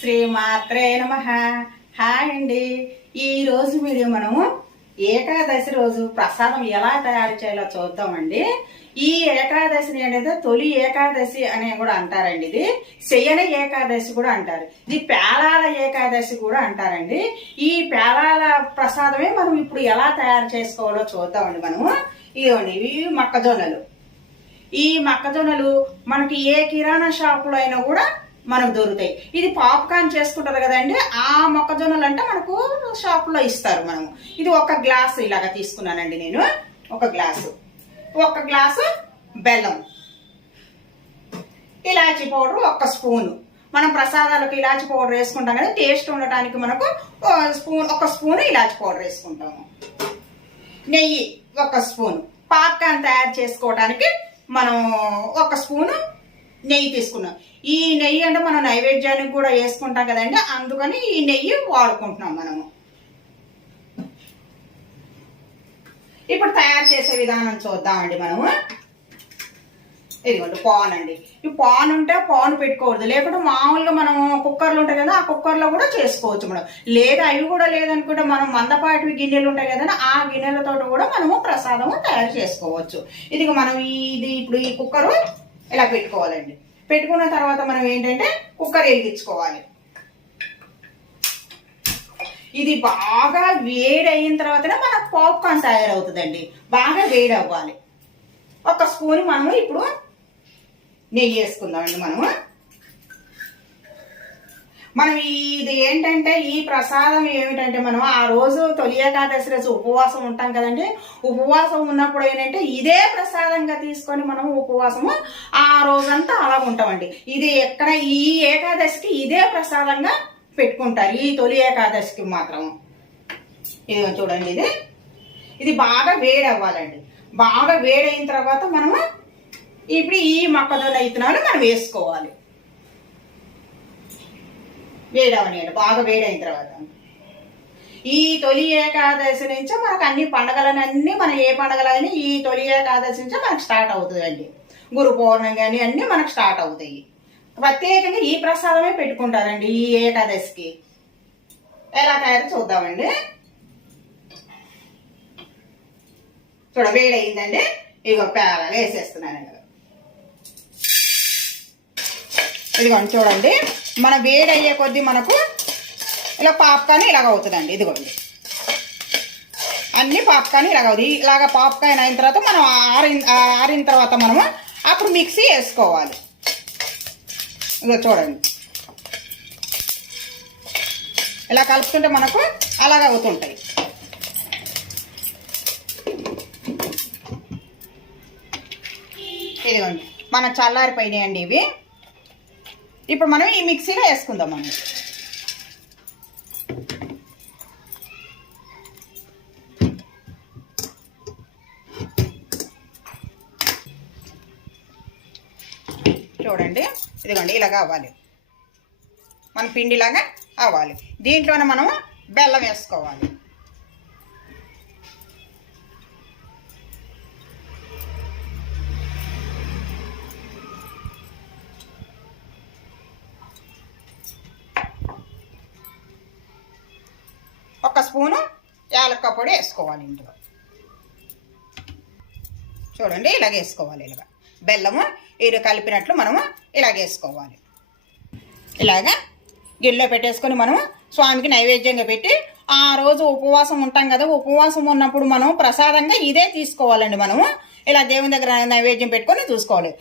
శ్రీమాత్రే నమః. హాయ్ అండి. ఈరోజు వీడియో మనము ఏకాదశి రోజు ప్రసాదం ఎలా తయారు చేయాలో చూద్దామండి. ఈ ఏకాదశిని అనేది తొలి ఏకాదశి అని కూడా అంటారండి. ఇది శయన ఏకాదశి కూడా అంటారు. ఇది పేలాల ఏకాదశి కూడా అంటారండి. ఈ పేలాల ప్రసాదమే మనం ఇప్పుడు ఎలా తయారు చేసుకోవాలో చూద్దామండి. మనము ఇవ్వండి, ఇవి మొక్కజొన్నలు. ఈ మొక్కజొన్నలు మనకి ఏ కిరాణా షాపులో అయినా కూడా మనకు దొరుకుతాయి. ఇది పాప్కార్న్ చేసుకుంటారు కదండి, ఆ మొక్కజొన్నలు అంటే మనకు షాపులో ఇస్తారు. మనము ఇది ఒక గ్లాసు ఇలాగా తీసుకున్నానండి. నేను ఒక గ్లాసు బెల్లం, ఇలాచీ పౌడర్ ఒక స్పూను. మనం ప్రసాదాలకు ఇలాచీ పౌడర్ వేసుకుంటాం కదా, టేస్ట్ ఉండటానికి మనకు ఒక స్పూను ఇలాచీ పౌడర్ వేసుకుంటాము. నెయ్యి ఒక స్పూను. పాప్కార్న్ తయారు చేసుకోవడానికి మనం ఒక స్పూను నెయ్యి తీసుకున్నాం. ఈ నెయ్యి అంటే మనం నైవేద్యానికి కూడా వేసుకుంటాం కదండి, అందుకని ఈ నెయ్యి వాడుకుంటున్నాం మనము. ఇప్పుడు తయారు చేసే విధానం చూద్దామండి. మనము ఇదిగోండి పాన్ అండి. ఈ పాన్ ఉంటే పాన్ పెట్టుకోవద్దు, లేకుంటే మామూలుగా మనం కుక్కర్లు ఉంటాయి కదా, ఆ కుక్కర్లో కూడా చేసుకోవచ్చు మనం. లేదా అవి కూడా లేదనుకుంటే మనం మందపాటి గిన్నెలు ఉంటాయి కదా, ఆ గిన్నెలతో కూడా మనము ప్రసాదము తయారు చేసుకోవచ్చు. ఇది మనం ఇప్పుడు ఈ కుక్కరు ఇలా పెట్టుకోవాలండి. పెట్టుకున్న తర్వాత మనం ఏంటంటే కుక్కర్ వెలిగించుకోవాలి. ఇది బాగా వేడి అయిన తర్వాతనే మనకు పాప్కార్న్ తయారవుతుందండి. బాగా వేడి అవ్వాలి. ఒక స్పూన్ మనము ఇప్పుడు నెయ్యి వేసుకుందామండి. మనం ఇది ఏంటంటే ఈ ప్రసాదం ఏమిటంటే మనం ఆ రోజు తొలి ఏకాదశి రోజు ఉపవాసం ఉంటాం కదండి. ఉపవాసం ఉన్నప్పుడు ఏంటంటే ఇదే ప్రసాదంగా తీసుకొని మనం ఉపవాసము ఆ రోజంతా అలా ఉంటామండి. ఇది ఎక్కడ ఈ ఏకాదశికి ఇదే ప్రసాదంగా పెట్టుకుంటారు, ఈ తొలి ఏకాదశికి మాత్రం. ఇది చూడండి, ఇది బాగా వేడి అవ్వాలండి. బాగా వేడి అయిన తర్వాత మనము ఇప్పుడు ఈ మొక్కజొన్న విత్తనాలు మనం వేసుకోవాలి. వేడవనియండి బాగా వేడైన తర్వాత. ఈ తొలి ఏకాదశి నుంచే మనకు అన్ని పండగలన్నీ మనం ఏ పండగలైనా ఈ తొలి ఏకాదశి నుంచే మనకు స్టార్ట్ అవుతుందండి. గురు పౌర్ణమి కానీ అన్నీ మనకు స్టార్ట్ అవుతాయి. ప్రత్యేకంగా ఈ ప్రసాదమే పెట్టుకుంటారండి ఈ ఏకాదశికి. ఎలా తయారు చూద్దామండి. వేడయిందండి. ఇగో పేలాలు వేసేస్తున్నానండి. ఇదిగోండి చూడండి, మన వేడి అయ్యే కొద్దీ మనకు ఇలా పాప్కార్న్ ఇలాగ అవుతుందండి. ఇదిగోండి అన్ని పాప్కార్న్ ఇలాగ అవుతుంది. ఇలాగ పాప్కార్న్ అయిన తర్వాత మనం ఆరిన తర్వాత మనము అప్పుడు మిక్సీ వేసుకోవాలి. ఇదిగో చూడండి, ఇలా కలుపుతుంటే మనకు అలాగ అవుతుంటాయి. ఇదిగోండి మన చల్లారిపోయినాయండి ఇవి. ఇప్పుడు మనం ఈ మిక్సీలో వేసుకుందాం. మనం చూడండి, ఇదిగోండి ఇలాగా అవ్వాలి. మన పిండిలాగా అవ్వాలి. దీంట్లోనే మనం బెల్లం వేసుకోవాలి. ఒక స్పూను యాలక్క పొడి వేసుకోవాలి ఇందులో. చూడండి ఇలాగ వేసుకోవాలి. ఇలాగ బెల్లము ఇది కలిపినట్లు మనము ఇలాగ వేసుకోవాలి. ఇలాగా గిన్నెలో పెట్టేసుకొని మనము స్వామికి నైవేద్యంగా పెట్టి ఆ రోజు ఉపవాసం ఉంటాం కదా, ఉపవాసం ఉన్నప్పుడు మనం ప్రసాదంగా ఇదే తీసుకోవాలండి. మనము ఇలా దేవుని దగ్గర నైవేద్యం పెట్టుకొని చూసుకోవాలి.